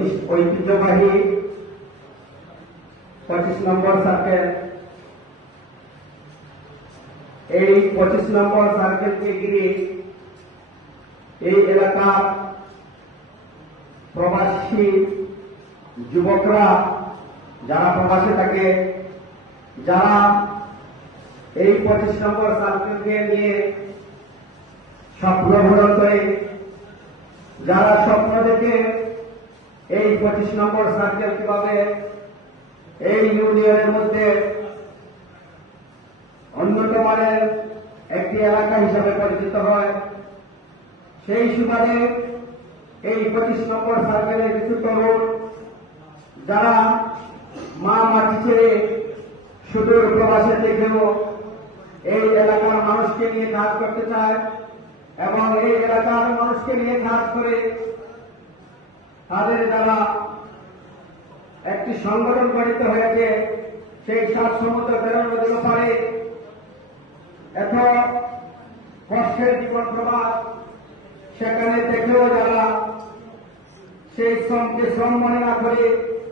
ঐতিহ্য- ঐতিহ্যবাহী পঁচিশ নম্বর সার্কেল এই পঁচিশ নম্বর সার্কেলকে ঘিরে এই এলাকার প্রবাসী যুবকরা যারা প্রবাসে থাকে, যারা এই পঁচিশ নম্বর সার্কেলকে নিয়ে স্বপ্ন পূরণ করে, যারা স্বপ্ন দেখে এই পঁচিশ নম্বর সার্কেল কীভাবে এই ইউনিয়নের মধ্যে অন্যতম মানের একটি এলাকা হিসাবে পরিচিত হয়, সেই সুবাদে এই পঁচিশ নম্বর সার্কেলের কিছু তরুণ যারা মা মাটি ছেড়ে সুদূর প্রবাসে থেকেও এই এলাকার মানুষকে নিয়ে কাজ করতে চায় এবং এই এলাকার মানুষকে নিয়ে কাজ করে তাদের দ্বারা একটি সংগঠন গঠিত হয়েছে, সেই সাত সমুদ্র তেরো নদীর পারে এত কষ্টের জীবন প্রবাস সেখানে দেখেও যারা সেই শ্রমকে শ্রম মনে না করে